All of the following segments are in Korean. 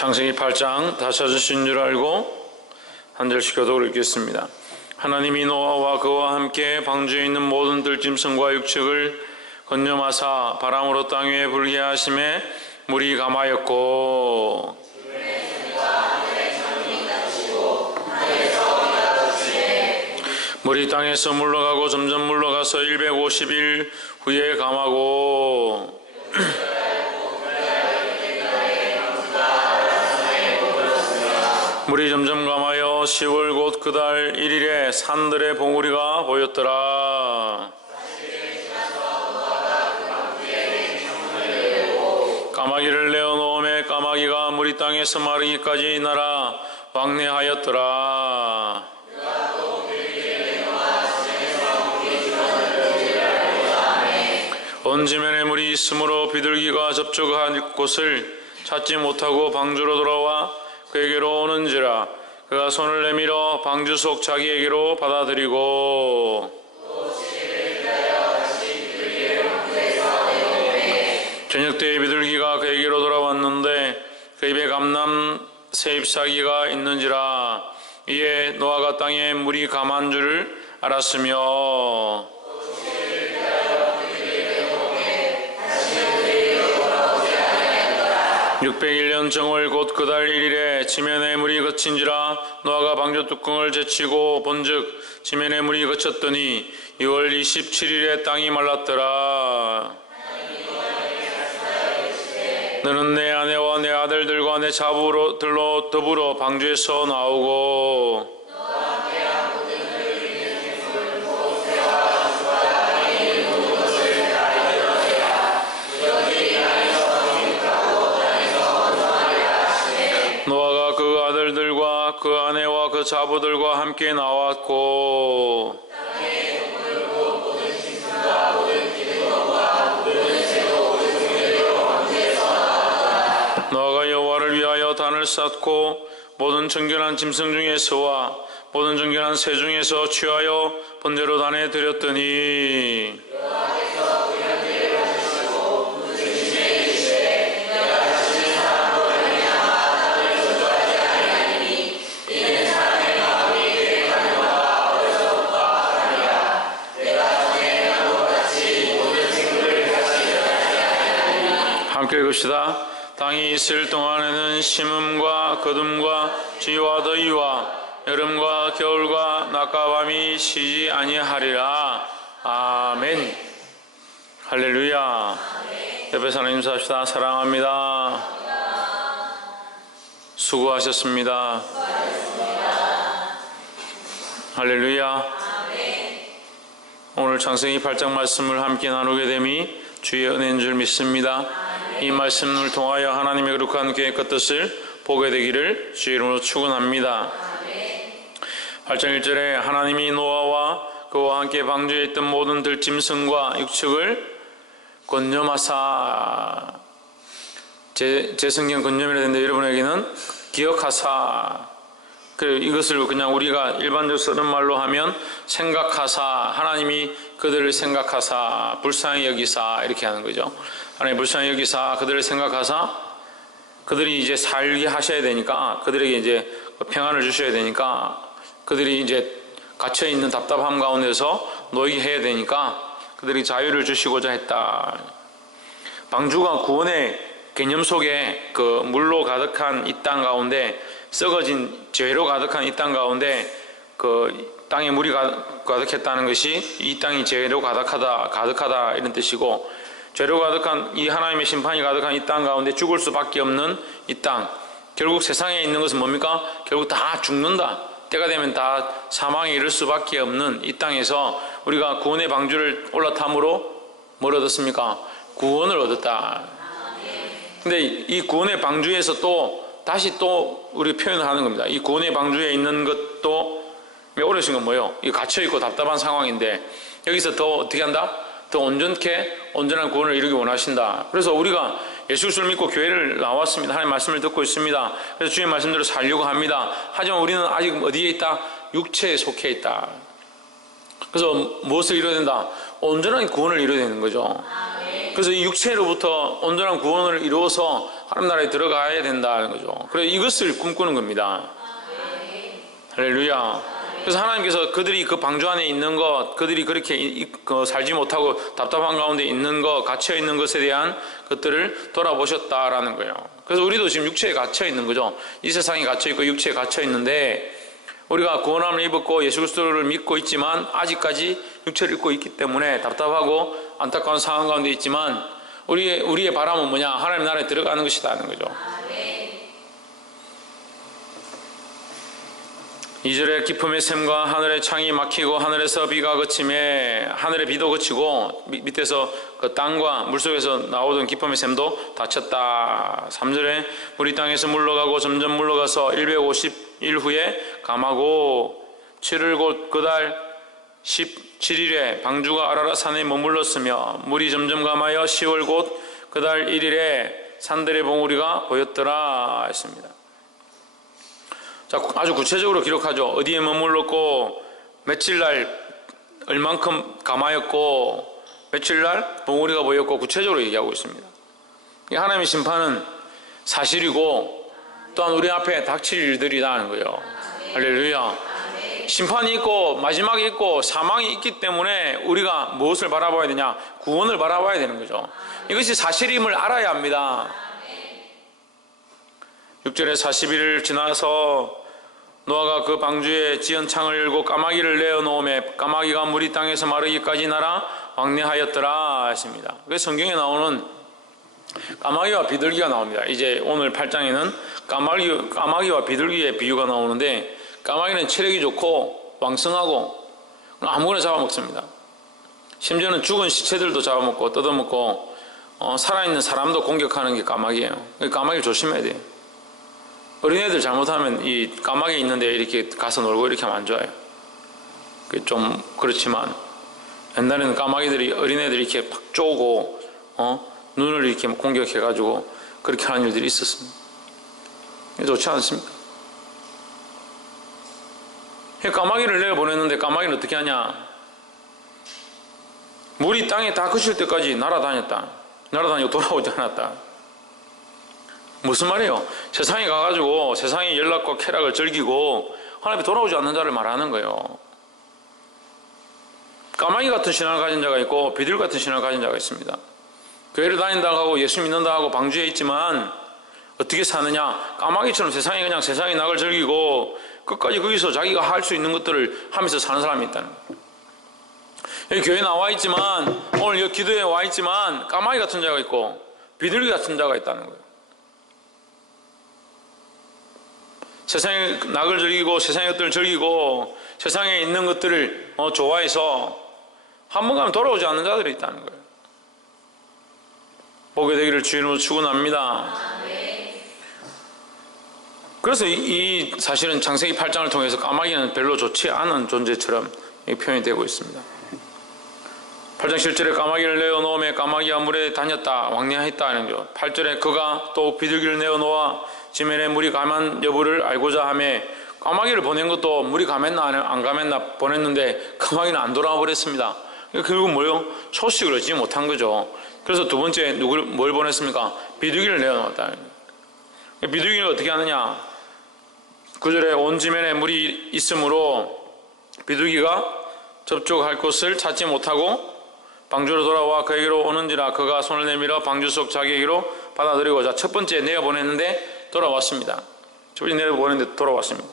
창세기 8장 다 찾으신 줄 알고 한 절씩 교독을 읽겠습니다. 하나님이 노아와 그와 함께 방주에 있는 모든 들짐승과 육축을 건념하사 바람으로 땅 위에 불게 하심에 물이 감하였고 물이 땅에서 물러가고 점점 물러가서 150일 후에 감하고 물이 점점 감하여 10월 곧 그 달 1일에 산들의 봉우리가 보였더라. 까마귀를 내어놓음에 까마귀가 물이 땅에서 마르기까지 날아 왕래하였더라. 온 지면에 물이 있으므로 비둘기가 접촉할 곳을 찾지 못하고 방주로 돌아와 그에게로 오는지라. 그가 손을 내밀어 방주 속 자기에게로 받아들이고 저녁 때에 비둘기가 그에게로 돌아왔는데 그 입에 감람 새 잎사귀가 있는지라. 이에 노아가 땅에 물이 감한 줄을 알았으며 601년 정월 곧 그 달 1일에 지면에 물이 그친지라. 노아가 방주 뚜껑을 제치고 본즉 지면에 물이 그쳤더니 2월 27일에 땅이 말랐더라. 너는 내 아내와 내 아들들과 내 자부들로 더불어 방주에서 나오고 노아가 그 아들들과 그 아내와 그 자부들과 함께 나왔고 노아가 여호와를 위하여 단을 쌓고 모든 정결한 짐승 중에서와 모든 정결한 새 중에서 취하여 번제로 단에 드렸더니 함께 읽읍시다. 땅이 있을 동안에는 심음과 거둠과 쥐와 더위와 여름과 겨울과 낮과 밤이 쉬지 아니하리라. 아멘. 할렐루야. 옆에 사람 인사합시다. 사랑합니다. 수고하셨습니다. 할렐루야. 오늘 창세기 8장 말씀을 함께 나누게 됨이 주의 은혜인 줄 믿습니다. 이 말씀을 통하여 하나님의 거룩한 계획과 뜻을 보게 되기를 주의 이름으로 축원합니다. 8장 1절에 하나님이 노아와 그와 함께 방주에 있던 모든 들짐승과 육축을 건념하사. 제 성경 건념이라 되는데 여러분에게는 기억하사. 이것을 그냥 우리가 일반적으로 쓰는 말로 하면 생각하사, 하나님이 그들을 생각하사, 불쌍히 여기사 이렇게 하는 거죠. 하나님 불쌍히 여기사 그들을 생각하사, 그들이 이제 살게 하셔야 되니까, 그들에게 이제 평안을 주셔야 되니까, 그들이 이제 갇혀있는 답답함 가운데서 놓이게 해야 되니까 그들이 자유를 주시고자 했다. 방주가 구원의 개념 속에 그 물로 가득한 이 땅 가운데, 썩어진 죄로 가득한 이 땅 가운데 그 땅에 물이 가득했다는 것이 이 땅이 죄로 가득하다 이런 뜻이고, 죄로 가득한 이 하나님의 심판이 가득한 이 땅 가운데 죽을 수밖에 없는 이 땅, 결국 세상에 있는 것은 뭡니까? 결국 다 죽는다. 때가 되면 다 사망에 이를 수밖에 없는 이 땅에서 우리가 구원의 방주를 올라탐으로 뭘 얻었습니까? 구원을 얻었다. 근데 이 구원의 방주에서 다시 우리 표현을 하는 겁니다. 이 구원의 방주에 있는 것도 어려우신 건 뭐예요? 이 갇혀있고 답답한 상황인데 여기서 더 어떻게 한다? 더 온전케 온전한 구원을 이루기 원하신다. 그래서 우리가 예수 그리스도를 믿고 교회를 나왔습니다. 하나님 말씀을 듣고 있습니다. 그래서 주의 말씀대로 살려고 합니다. 하지만 우리는 아직 어디에 있다? 육체에 속해 있다. 그래서 무엇을 이루어야 된다? 온전한 구원을 이루어야 되는 거죠. 그래서 이 육체로부터 온전한 구원을 이루어서 하나님 나라에 들어가야 된다는 거죠. 그래서 이것을 꿈꾸는 겁니다. 할렐루야. 그래서 하나님께서 그들이 그 방주 안에 있는 것, 그들이 그렇게 살지 못하고 답답한 가운데 있는 것, 갇혀 있는 것에 대한 것들을 돌아보셨다라는 거예요. 그래서 우리도 지금 육체에 갇혀 있는 거죠. 이 세상에 갇혀 있고 육체에 갇혀 있는데, 우리가 구원함을 입었고 예수 그리스도를 믿고 있지만 아직까지 육체를 입고 있기 때문에 답답하고 안타까운 상황 가운데 있지만, 우리의 바람은 뭐냐? 하나님 나라에 들어가는 것이다는 거죠. 2절에 기쁨의 샘과 하늘의 창이 막히고 하늘에서 비가 그침에, 하늘의 비도 그치고 밑에서 그 땅과 물속에서 나오던 기쁨의 샘도 닫혔다. 3절에 물이 땅에서 물러가고 점점 물러가서 150일 후에 감하고 7일 곧 그달 17일에 방주가 아라랏 산에 머물렀으며 물이 점점 감하여 10월 곧 그달 1일에 산들의 봉우리가 보였더라 했습니다. 자, 아주 구체적으로 기록하죠. 어디에 머물렀고 며칠날 얼만큼 감하였고 며칠날 봉우리가 보였고 구체적으로 얘기하고 있습니다. 하나님의 심판은 사실이고 또한 우리 앞에 닥칠 일들이라는 거예요. 할렐루야. 심판이 있고 마지막이 있고 사망이 있기 때문에 우리가 무엇을 바라봐야 되냐? 구원을 바라봐야 되는 거죠. 이것이 사실임을 알아야 합니다. 6절에 40일을 지나서 노아가 그 방주에 지은 창을 열고 까마귀를 내어놓음에 까마귀가 물이 땅에서 마르기까지 날아 왕래하였더라 했습니다. 그래서 성경에 나오는 까마귀와 비둘기가 나옵니다. 이제 오늘 8장에는 까마귀와 비둘기의 비유가 나오는데, 까마귀는 체력이 좋고 왕성하고 아무거나 잡아먹습니다. 심지어는 죽은 시체들도 잡아먹고 뜯어먹고 살아있는 사람도 공격하는 게 까마귀예요. 까마귀를 조심해야 돼요. 어린애들 잘못하면 이 까마귀 있는데 이렇게 가서 놀고 이렇게 하면 안 좋아요. 좀 그렇지만 옛날에는 까마귀들이 어린애들이 이렇게 팍 쪼고 눈을 이렇게 공격해가지고 그렇게 하는 일들이 있었습니다. 좋지 않습니까? 까마귀를 내어보냈는데 까마귀는 어떻게 하냐? 물이 땅에 다 그칠 때까지 날아다니고 돌아오지 않았다. 무슨 말이에요? 세상에 가가지고 세상의 연락과 쾌락을 즐기고 하나님이 돌아오지 않는 자를 말하는 거예요. 까마귀 같은 신앙을 가진 자가 있고 비둘기 같은 신앙을 가진 자가 있습니다. 교회를 다닌다고 하고 예수 믿는다고 하고 방주에 있지만 어떻게 사느냐? 까마귀처럼 세상에 그냥 세상의 낙을 즐기고 끝까지 거기서 자기가 할 수 있는 것들을 하면서 사는 사람이 있다는 거예요. 여기 교회에 나와 있지만, 오늘 여기 기도에 와 있지만 까마귀 같은 자가 있고 비둘기 같은 자가 있다는 거예요. 세상의 낙을 즐기고 세상의 것들을 즐기고 세상에 있는 것들을 좋아해서 한 번 가면 돌아오지 않는 자들이 있다는 거예요. 보게 되기를 주님으로 축원합니다. 그래서 이 사실은 창세기 8장을 통해서 까마귀는 별로 좋지 않은 존재처럼 표현이 되고 있습니다. 8장 7절에 까마귀를 내어놓음에 까마귀가 물에 다녔다, 왕래했다 하는 거죠. 8절에 그가 또 비둘기를 내어놓아 지면에 물이 감한 여부를 알고자 하며, 까마귀를 보낸 것도 물이 감했나 안 감했나 보냈는데 까마귀는 안 돌아와 버렸습니다. 결국 뭐요? 소식을 얻지 못한 거죠. 그래서 두 번째 뭘 보냈습니까? 비둘기를 내어놓았다. 비둘기를 어떻게 하느냐? 9절에 온 지면에 물이 있으므로 비둘기가 접촉할 곳을 찾지 못하고 방주로 돌아와 그에게로 오는지라 그가 손을 내밀어 방주 속 자기에게로 받아들이고자. 첫 번째 내어보냈는데 돌아왔습니다. 첫 번째 내어보냈는데 돌아왔습니다.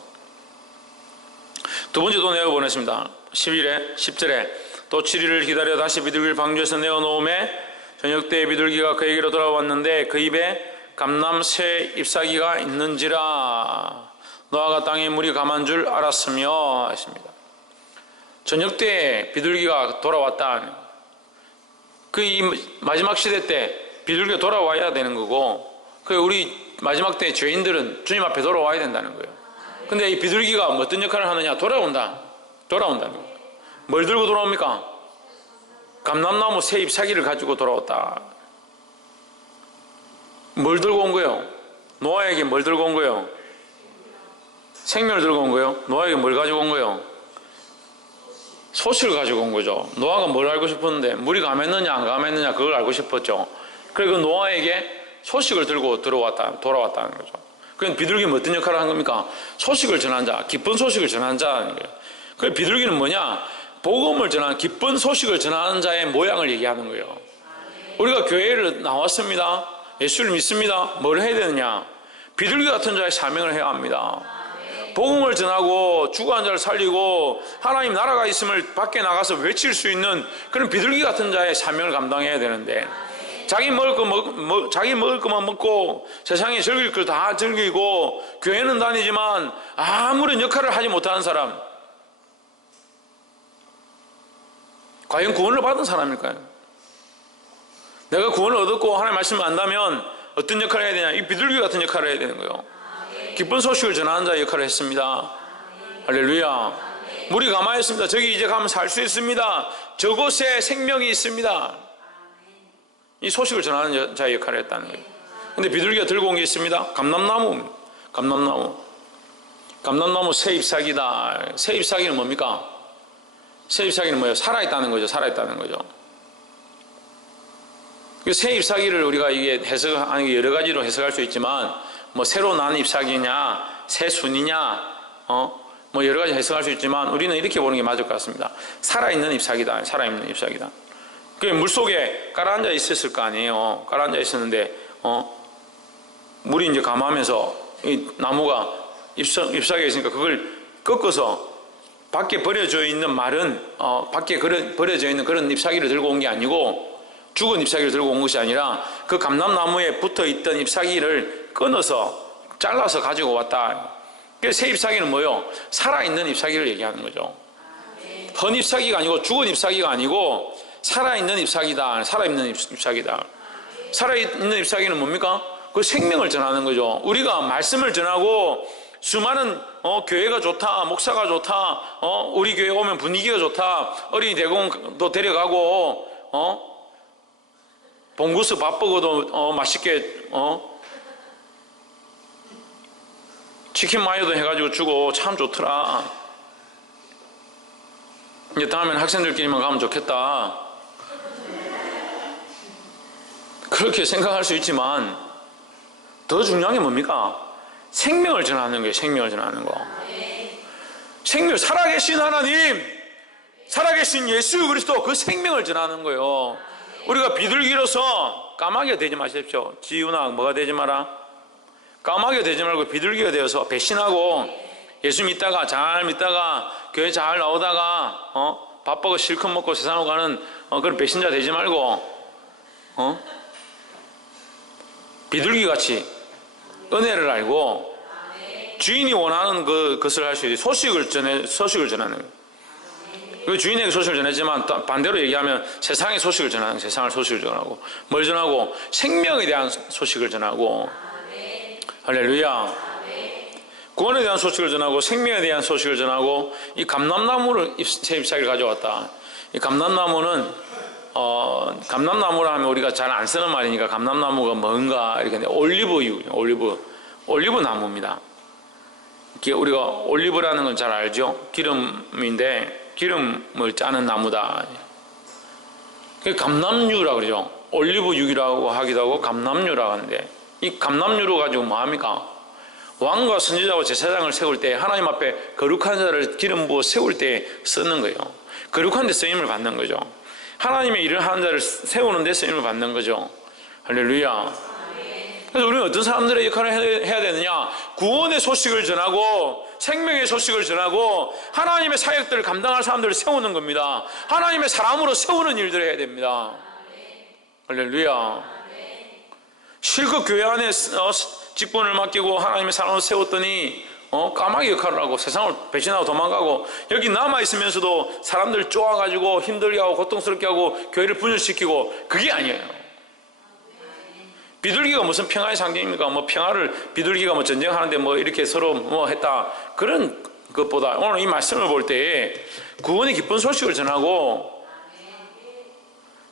두 번째도 내어보냈습니다. 10절에 또 7일을 기다려 다시 비둘기를 방주에서 내어놓음에 저녁 때 비둘기가 그에게로 돌아왔는데 그 입에 감람 새 잎사귀가 있는지라 노아가 땅에 물이 감한 줄 알았으며 했습니다. 저녁 때 비둘기가 돌아왔다. 그 이 마지막 시대 때 비둘기가 돌아와야 되는 거고, 그 우리 마지막 때 죄인들은 주님 앞에 돌아와야 된다는 거예요. 근데 이 비둘기가 어떤 역할을 하느냐? 돌아온다는 거예요. 뭘 들고 돌아옵니까? 감람나무 새 잎사귀를 가지고 돌아왔다. 뭘 들고 온 거예요? 노아에게 뭘 들고 온 거예요? 생명을 들고 온 거예요? 노아에게 뭘 가지고 온 거예요? 소식을 가지고 온 거죠. 노아가 뭘 알고 싶었는데 물이 감했느냐 안 감했느냐 그걸 알고 싶었죠. 그리고 노아에게 소식을 들고 돌아왔다는 거죠. 그럼 비둘기는 어떤 역할을 한 겁니까? 소식을 전한 자, 기쁜 소식을 전한 자는 거예요. 그 비둘기는 뭐냐? 복음을 전하는, 기쁜 소식을 전하는 자의 모양을 얘기하는 거예요. 우리가 교회를 나왔습니다. 예수를 믿습니다. 뭘 해야 되느냐? 비둘기 같은 자의 사명을 해야 합니다. 복음을 전하고 죽어간 자를 살리고 하나님 나라가 있음을 밖에 나가서 외칠 수 있는 그런 비둘기 같은 자의 사명을 감당해야 되는데, 자기 먹을 것만 먹고 세상에 즐길 걸 다 즐기고 교회는 다니지만 아무런 역할을 하지 못하는 사람, 과연 구원을 받은 사람일까요? 내가 구원을 얻었고 하나님의 말씀을 안다면 어떤 역할을 해야 되냐? 이 비둘기 같은 역할을 해야 되는 거예요. 기쁜 소식을 전하는 자의 역할을 했습니다. 할렐루야. 물이 가마였습니다. 저기 이제 가면 살 수 있습니다. 저곳에 생명이 있습니다. 이 소식을 전하는 자의 역할을 했다는 거예요. 근데 비둘기가 들고 온 게 있습니다. 감람나무. 감람나무 새 잎사귀다. 새 잎사귀는 뭡니까? 새 잎사귀는 뭐예요? 살아있다는 거죠. 살아있다는 거죠. 새 잎사귀를 우리가 이게 해석하는 게 여러 가지로 해석할 수 있지만, 뭐 새로 난 잎사귀냐, 새 순이냐, 뭐 여러 가지 해석할 수 있지만 우리는 이렇게 보는 게 맞을 것 같습니다. 살아있는 잎사귀다. 살아있는 잎사귀다. 그 물속에 깔아앉아 있었을 거 아니에요. 깔아앉아 있었는데 물이 이제 감하면서 이 나무가 잎사귀가 있으니까 그걸 꺾어서 밖에 버려져 있는 마른 밖에 버려져 있는 그런 잎사귀를 들고 온 게 아니고, 죽은 잎사귀를 들고 온 것이 아니라 그 감람나무에 붙어있던 잎사귀를 끊어서 잘라서 가지고 왔다. 그래서 새 잎사귀는 뭐요? 살아있는 잎사귀를 얘기하는 거죠. 헌 잎사귀가 아니고, 죽은 잎사귀가 아니고 살아있는 잎사귀다. 살아있는 잎사귀다. 살아있는 잎사귀는 뭡니까? 그 생명을 전하는 거죠. 우리가 말씀을 전하고 수많은 교회가 좋다, 목사가 좋다, 우리 교회 오면 분위기가 좋다, 어린이 대공도 데려가고 봉구수 바쁘고도 맛있게 치킨 마요도 해가지고 주고 참 좋더라. 이제 다음엔 학생들끼리만 가면 좋겠다. 그렇게 생각할 수 있지만 더 중요한 게 뭡니까? 생명을 전하는 거예요. 생명을 전하는 거. 생명, 살아계신 하나님, 살아계신 예수 그리스도, 그 생명을 전하는 거예요. 우리가 비둘기로서 까마귀가 되지 마십시오. 지훈아, 뭐가 되지 마라? 까마귀가 되지 말고 비둘기가 되어서 배신하고 예수 믿다가 잘 믿다가 교회 잘 나오다가 밥버거 실컷 먹고 세상으로 가는 그런 배신자 되지 말고 비둘기같이 은혜를 알고 주인이 원하는 것을 할 수 있는 소식을 전하는 거예요. 그 주인에게 소식을 전했지만 반대로 얘기하면 세상의 소식을 전하는, 세상의 소식을 전하고, 뭘 전하고? 생명에 대한 소식을 전하고. 할렐루야. 구원에 대한 소식을 전하고 생명에 대한 소식을 전하고, 이 감람나무를 새 잎사귀를 가져왔다. 이 감람나무는 감람나무라 하면 우리가 잘 안 쓰는 말이니까 감람나무가 뭔가 이렇게 올리브 나무입니다. 우리가 올리브라는 건 잘 알죠? 기름인데 기름을 짜는 나무다. 감람유라고 그러죠. 올리브유라고 하기도 하고 감람유라고 하는데, 이 감람유로 가지고 뭐 합니까? 왕과 선지자와 제사장을 세울 때, 하나님 앞에 거룩한 자를 기름 부어 세울 때 쓰는 거예요. 거룩한 데 쓰임을 받는 거죠. 하나님의 일을 하는 자를 세우는 데 쓰임을 받는 거죠. 할렐루야. 그래서 우리는 어떤 사람들의 역할을 해야 되느냐? 구원의 소식을 전하고 생명의 소식을 전하고 하나님의 사역들을 감당할 사람들을 세우는 겁니다. 하나님의 사람으로 세우는 일들을 해야 됩니다. 할렐루야. 실컷 교회 안에 직분을 맡기고 하나님의 사람으로 세웠더니 까마귀 역할을 하고 세상을 배신하고 도망가고, 여기 남아있으면서도 사람들 쪼아가지고 힘들게 하고 고통스럽게 하고 교회를 분열시키고, 그게 아니에요. 비둘기가 무슨 평화의 상징입니까? 뭐 평화를, 비둘기가 뭐 전쟁하는데 뭐 이렇게 서로 뭐 했다, 그런 것보다 오늘 이 말씀을 볼 때 구원의 기쁜 소식을 전하고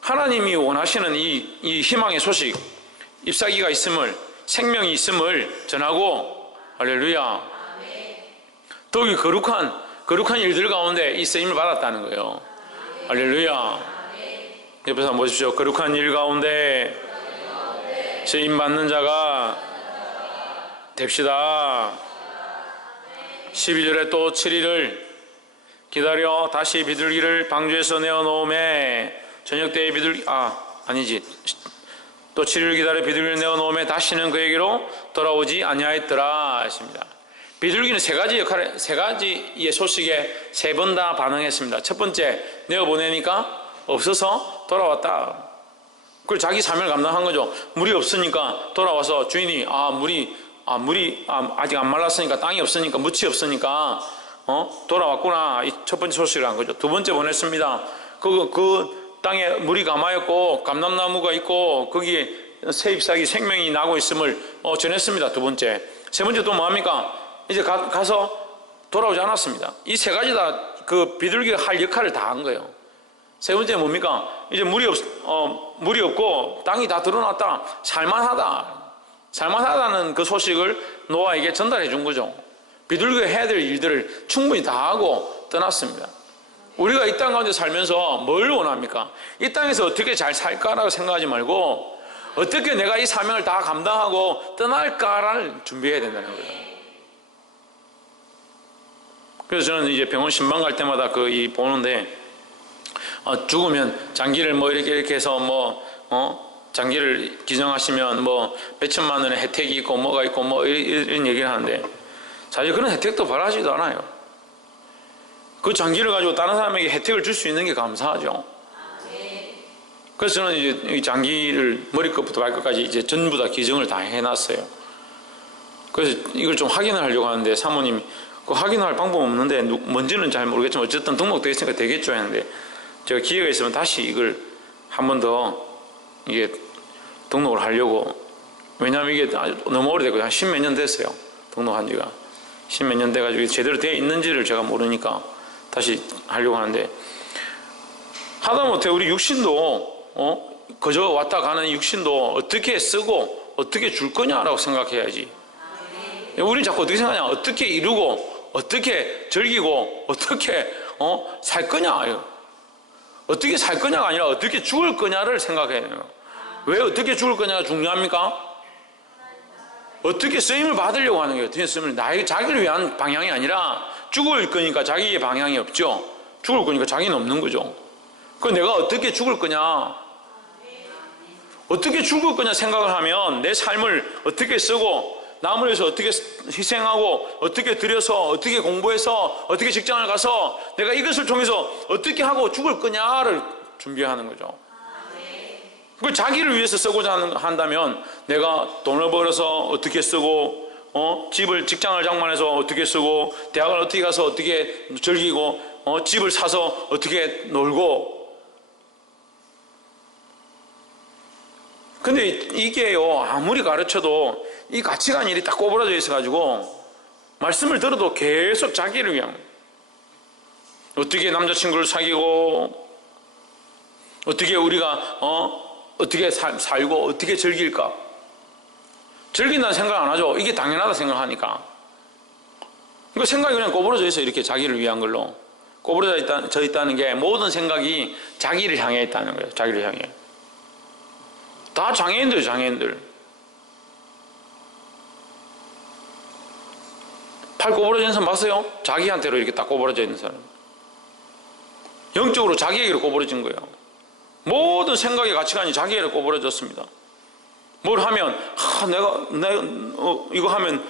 하나님이 원하시는 이 희망의 소식, 잎사귀가 있음을, 생명이 있음을 전하고, 할렐루야. 더욱이 거룩한 거룩한 일들 가운데 이 쓰임을 받았다는 거예요. 할렐루야. 옆에서 한번 보십시오. 거룩한 일 가운데 쓰임 받는 자가 됩시다. 12절에 또 7일을 기다려 다시 비둘기를 방주에서 내어놓음에 저녁 때에 또 7일을 기다려 비둘기를 내어놓음에 다시는 그에게로 돌아오지 아니하였더라 하십니다. 비둘기는 세 가지의 소식에 3번 다 반응했습니다. 첫 번째, 내어보내니까 없어서 돌아왔다. 그걸 자기 사명을 감당한 거죠. 물이 없으니까 돌아와서 주인이 물이 아직 안 말랐으니까, 땅이 없으니까, 묻이 없으니까 돌아왔구나. 이 첫 번째 소식을 한 거죠. 두 번째 보냈습니다. 그 땅에 물이 감하였고 감람나무가 있고 거기에 새 잎사귀 생명이 나고 있음을 전했습니다. 두 번째. 세 번째 또 뭐합니까? 이제 가서 돌아오지 않았습니다. 이 세 가지 다 그 비둘기가 할 역할을 다 한 거예요. 세 번째 뭡니까? 이제 물이 없고 땅이 다 드러났다. 살만하다는 그 소식을 노아에게 전달해 준 거죠. 비둘기가 해야 될 일들을 충분히 다 하고 떠났습니다. 우리가 이 땅 가운데 살면서 뭘 원합니까? 이 땅에서 어떻게 잘 살까라고 생각하지 말고 어떻게 내가 이 사명을 다 감당하고 떠날까를 준비해야 된다는 거예요. 그래서 저는 이제 병원 신방 갈 때마다 보는데 죽으면 장기를 이렇게 해서 장기를 기증하시면 몇천만 원의 혜택이 있고 뭐가 있고 이런 얘기를 하는데 사실 그런 혜택도 바라지도 않아요. 그 장기를 가지고 다른 사람에게 혜택을 줄 수 있는 게 감사하죠. 그래서 저는 이제 이 장기를 머리끝부터 발끝까지 이제 전부 다 기증을 다 해놨어요. 그래서 이걸 좀 확인을 하려고 하는데 사모님이 그 확인할 방법 없는데 뭔지는 잘 모르겠지만 어쨌든 등록되어 있으니까 되겠죠 했는데 제가 기회가 있으면 다시 이걸 한 번 더 이게 등록을 하려고. 왜냐하면 이게 너무 오래됐고 한 10몇 년 됐어요. 등록한 지가 10몇 년 돼가지고 제대로 되어 있는지를 제가 모르니까 다시 하려고 하는데 하다못해 우리 육신도 그저 왔다 가는 육신도 어떻게 쓰고 어떻게 줄 거냐라고 생각해야지. 우리는 자꾸 어떻게 생각하냐, 어떻게 이루고 어떻게 즐기고 어떻게 살 거냐, 어떻게 살 거냐가 아니라 어떻게 죽을 거냐를 생각해야 돼요. 왜 어떻게 죽을 거냐가 중요합니까? 어떻게 쓰임을 받으려고 하는 거예요. 어떻게 쓰임을 자기를 위한 방향이 아니라 죽을 거니까 자기의 방향이 없죠. 죽을 거니까 자기는 없는 거죠. 그 내가 어떻게 죽을 거냐, 어떻게 죽을 거냐 생각을 하면 내 삶을 어떻게 쓰고 남을 위해서 어떻게 희생하고 어떻게 들여서 어떻게 공부해서 어떻게 직장을 가서 내가 이것을 통해서 어떻게 하고 죽을 거냐를 준비하는 거죠. 그 자기를 위해서 쓰고자 한다면 내가 돈을 벌어서 어떻게 쓰고 직장을 장만해서 어떻게 쓰고 대학을 어떻게 가서 어떻게 즐기고 집을 사서 어떻게 놀고. 근데 이게요 아무리 가르쳐도 이 가치관이 이렇게 딱 꼬부라져 있어가지고 말씀을 들어도 계속 자기를 위한, 어떻게 남자친구를 사귀고 어떻게 우리가 어떻게 살고 어떻게 즐길까. 즐긴다는 생각 안 하죠. 이게 당연하다 생각하니까. 그러니까 생각이 그냥 꼬부라져 있어요. 이렇게 자기를 위한 걸로 꼬부라져 있다는 게 모든 생각이 자기를 향해 있다는 거예요. 자기를 향해. 다 장애인들. 팔 꼬부러져 있는 사람 봤어요? 자기한테로 이렇게 딱 꼬부러져 있는 사람. 영적으로 자기에게로 꼬부러진 거예요. 모든 생각의 가치관이 자기에게로 꼬부러졌습니다. 뭘 하면 내가 이거 하면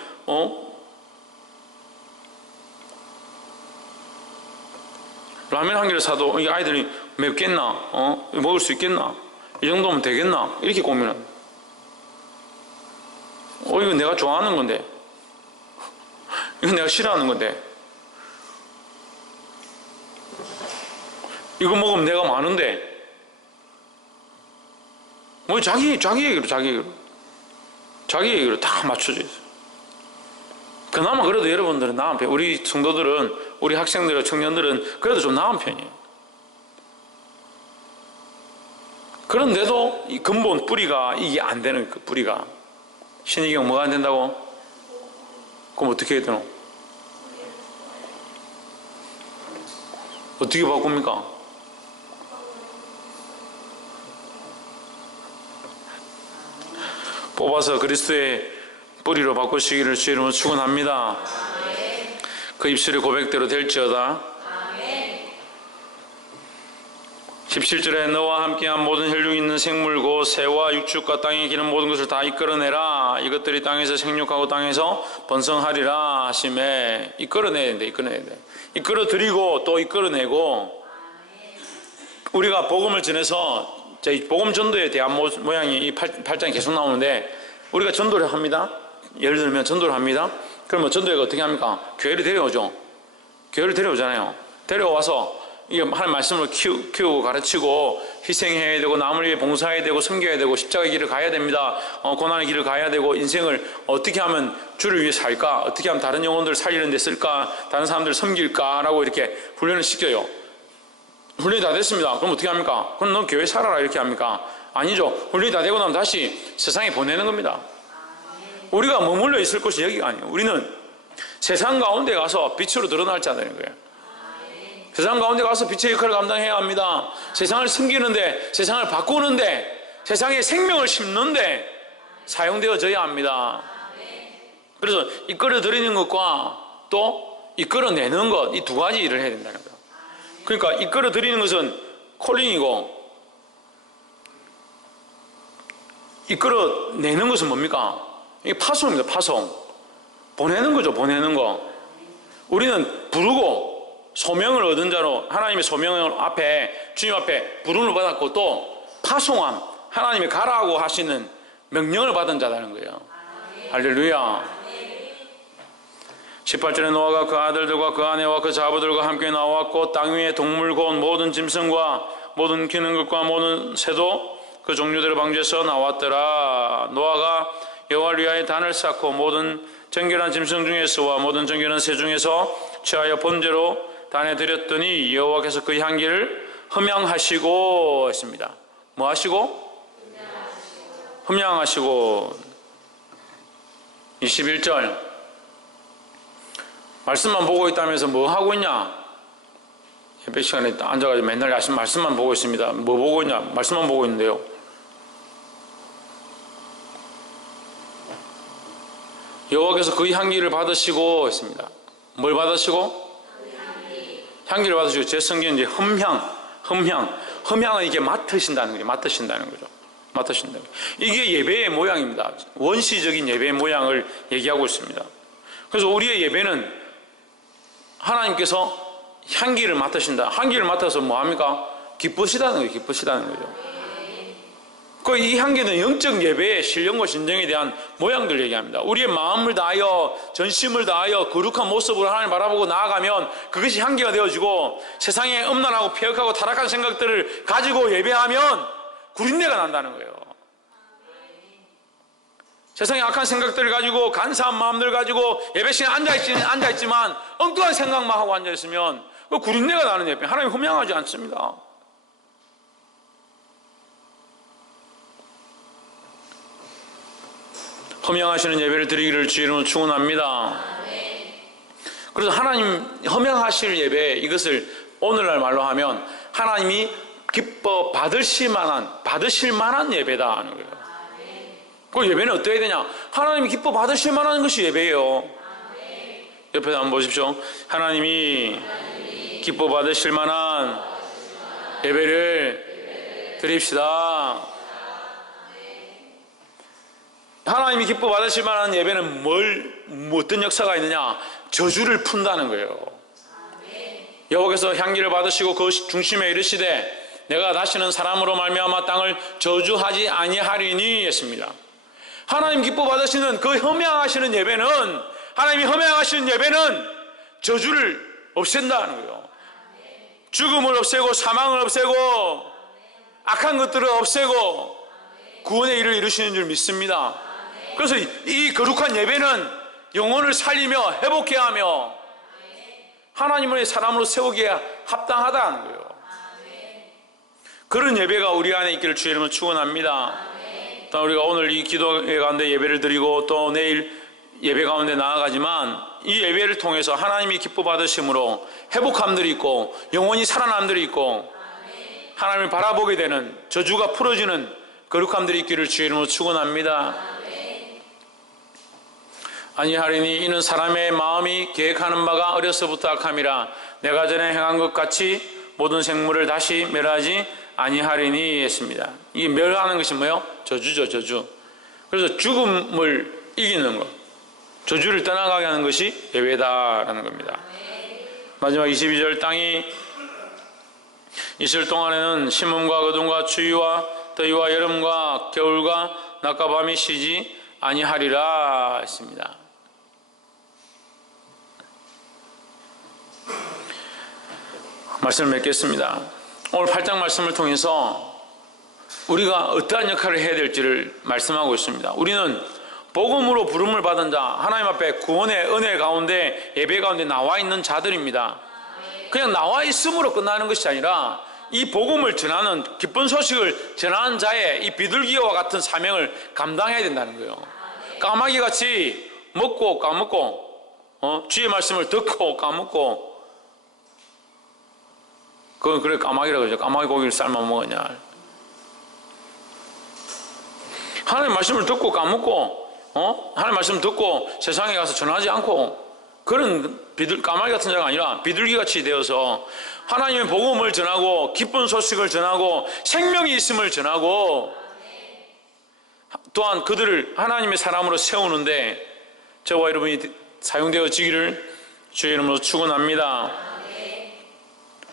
라면 한 개를 사도 이 아이들이 맵겠나? 먹을 수 있겠나? 이 정도면 되겠나? 이렇게 고민은. 이거 내가 좋아하는 건데, 이거 내가 싫어하는 건데, 이거 먹으면 내가 많은데, 자기 얘기로 다 맞춰져 있어요. 그나마 그래도 여러분들은 나은 편, 우리 성도들은, 우리 학생들, 청년들은 그래도 좀 나은 편이에요. 그런데도 이 근본 뿌리가 이게 안 되는 그 뿌리가. 신의경 뭐가 안 된다고? 그럼 어떻게 해야 되노? 어떻게 바꿉니까? 뽑아서 그리스도의 뿌리로 바꾸시기를 주의 이름으로 축원합니다. 그 입술의 고백대로 될지어다. 17절에 너와 함께한 모든 혈육 있는 생물 곧 새와 육축과 땅에 기는 모든 것을 다 이끌어내라. 이것들이 땅에서 생육하고 땅에서 번성하리라 하심에. 이끌어내야 된다. 이끌어내야 돼. 이끌어드리고 또 이끌어내고, 우리가 복음을 전해서 복음 전도에 대한 모양이 이 8장에 계속 나오는데, 우리가 전도를 합니다. 예를 들면 전도를 합니다. 그러면 전도회가 어떻게 합니까? 교회를 데려오죠. 교회를 데려오잖아요. 데려와서 이게 하나님 말씀을 키우고 가르치고 희생해야 되고 남을 위해 봉사해야 되고 섬겨야 되고 십자가의 길을 가야 됩니다. 고난의 길을 가야 되고 인생을 어떻게 하면 주를 위해 살까? 어떻게 하면 다른 영혼들을 살리는 데 쓸까? 다른 사람들을 섬길까? 라고 이렇게 훈련을 시켜요. 훈련이 다 됐습니다. 그럼 어떻게 합니까? 그럼 넌 교회 살아라 이렇게 합니까? 아니죠. 훈련이 다 되고 나면 다시 세상에 보내는 겁니다. 우리가 머물러 있을 곳이 여기가 아니에요. 우리는 세상 가운데 가서 빛으로 드러날 자들인 거예요. 세상 가운데 가서 빛의 역할을 감당해야 합니다. 세상을 섬기는데, 세상을 바꾸는데, 세상에 생명을 심는데 사용되어져야 합니다. 그래서 이끌어 드리는 것과 또 이끌어 내는 것, 이 두 가지 일을 해야 된다는 거예요. 그러니까 이끌어 드리는 것은 콜링이고, 이끌어 내는 것은 뭡니까? 이게 파송입니다. 파송. 보내는 거죠. 보내는 거. 우리는 부르고 소명을 얻은 자로 하나님의 소명 앞에, 주님 앞에 부름을 받았고, 또 파송함, 하나님이 가라고 하시는 명령을 받은 자라는 거예요. 할렐루야. 18절에 노아가 그 아들들과 그 아내와 그 자부들과 함께 나왔고, 땅 위의 동물 곧 모든 짐승과 모든 기는 것과 모든 새도 그 종류대로 방주에서 나왔더라. 노아가 여호와를 위하여 단을 쌓고 모든 정결한 짐승 중에서와 모든 정결한 새 중에서 취하여 번제로 단에 드렸더니 여호와께서 그 향기를 흠향하시고 했습니다. 뭐 하시고? 흠향하시고. 21절 말씀만 보고 있다면서 뭐 하고 있냐? 예배 시간에 앉아가지고 맨날 말씀만 보고 있습니다. 뭐 보고 있냐? 말씀만 보고 있는데요. 여호와께서 그 향기를 받으시고 했습니다. 뭘 받으시고? 향기를 받으시고. 제 성경은 이제 흠향은 이게 맡으신다는 거죠. 맡으신다는 거죠. 맡으신다는 거죠. 이게 예배의 모양입니다. 원시적인 예배의 모양을 얘기하고 있습니다. 그래서 우리의 예배는 하나님께서 향기를 맡으신다. 향기를 맡아서 뭐 합니까? 기쁘시다는 거예요. 기쁘시다는 거죠. 이 향기는 영적 예배의 신령과 진정에 대한 모양들을 얘기합니다. 우리의 마음을 다하여 전심을 다하여 거룩한 모습으로 하나님을 바라보고 나아가면 그것이 향기가 되어지고, 세상에 음란하고 폐역하고 타락한 생각들을 가지고 예배하면 구린내가 난다는 거예요. 세상에 악한 생각들을 가지고 간사한 마음들을 가지고 예배 시간에 앉아있지만 엉뚱한 생각만 하고 앉아있으면 그 구린내가 나는 예배, 하나님 흠향하지 않습니다. 흠향하시는 예배를 드리기를 주의 이름으로 축원합니다. 그래서 하나님 흠향하실 예배, 이것을 오늘날 말로 하면 하나님이 기뻐 받으실 만한 예배다 하는 거예요. 그 예배는 어떻게 되냐? 하나님이 기뻐 받으실 만한 것이 예배예요. 옆에 한번 보십시오. 하나님이 기뻐 받으실 만한 예배를 드립시다. 하나님이 기뻐 받으실 만한 예배는 어떤 역사가 있느냐? 저주를 푼다는 거예요. 여호와께서 향기를 받으시고 그 중심에 이르시되 내가 다시는 사람으로 말미암아 땅을 저주하지 아니하리니 했습니다. 하나님 기뻐 받으시는 그 흠향하시는 예배는, 하나님이 흠향하시는 예배는 저주를 없앤다는 거예요. 죽음을 없애고 사망을 없애고 악한 것들을 없애고 구원의 일을 이루시는 줄 믿습니다. 그래서 이 거룩한 예배는 영혼을 살리며 회복해야 하며 하나님의 사람으로 세우기에 합당하다는 거예요. 그런 예배가 우리 안에 있기를 주의 이름으로 축원합니다. 우리가 오늘 이 기도회 가운데 예배를 드리고 또 내일 예배 가운데 나아가지만 이 예배를 통해서 하나님이 기뻐 받으심으로 회복함들이 있고 영원히 살아남들이 있고 하나님을 바라보게 되는 저주가 풀어지는 거룩함들이 있기를 주의 이름으로 축원합니다. 아니하리니 이는 사람의 마음이 계획하는 바가 어려서부터 악함이라 내가 전에 행한 것 같이 모든 생물을 다시 멸하지 아니하리니 했습니다. 이게 멸하는 것이 뭐예요? 저주죠, 저주. 그래서 죽음을 이기는 것, 저주를 떠나가게 하는 것이 예배다라는 겁니다. 마지막 22절 땅이 이슬 동안에는 심음과 거둠과 추위와 더위와 여름과 겨울과 낮과 밤이 쉬지 아니하리라 했습니다. 말씀을 맺겠습니다. 오늘 8장 말씀을 통해서 우리가 어떠한 역할을 해야 될지를 말씀하고 있습니다. 우리는 복음으로 부름을 받은 자, 하나님 앞에 구원의 은혜 가운데 예배 가운데 나와 있는 자들입니다. 그냥 나와 있음으로 끝나는 것이 아니라 이 복음을 전하는 기쁜 소식을 전하는 자의 이 비둘기와 같은 사명을 감당해야 된다는 거예요. 까마귀같이 먹고 까먹고 주의 말씀을 듣고 까먹고 그건 그래 까마귀라고 그러죠. 까마귀 고기를 삶아 먹었냐. 하나님 말씀을 듣고 까먹고 하나님 말씀 듣고 세상에 가서 전하지 않고 그런 까마귀 같은 자가 아니라 비둘기같이 되어서 하나님의 복음을 전하고 기쁜 소식을 전하고 생명이 있음을 전하고 또한 그들을 하나님의 사람으로 세우는데 저와 여러분이 사용되어지기를 주의 이름으로 축원합니다.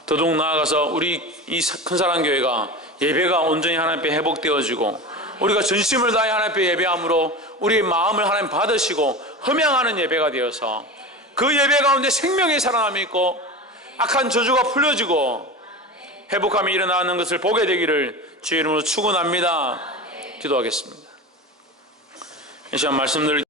더더욱 나아가서 우리 이 큰 사랑 교회가 예배가 온전히 하나님 앞에 회복되어지고 우리가 전심을 다해 하나님 앞에 예배함으로 우리의 마음을 하나님 받으시고 흠양하는 예배가 되어서 그 예배 가운데 생명의 살아남이 있고 악한 저주가 풀려지고 회복함이 일어나는 것을 보게 되기를 주의 이름으로 축원합니다. 기도하겠습니다. 이 시간 말씀드릴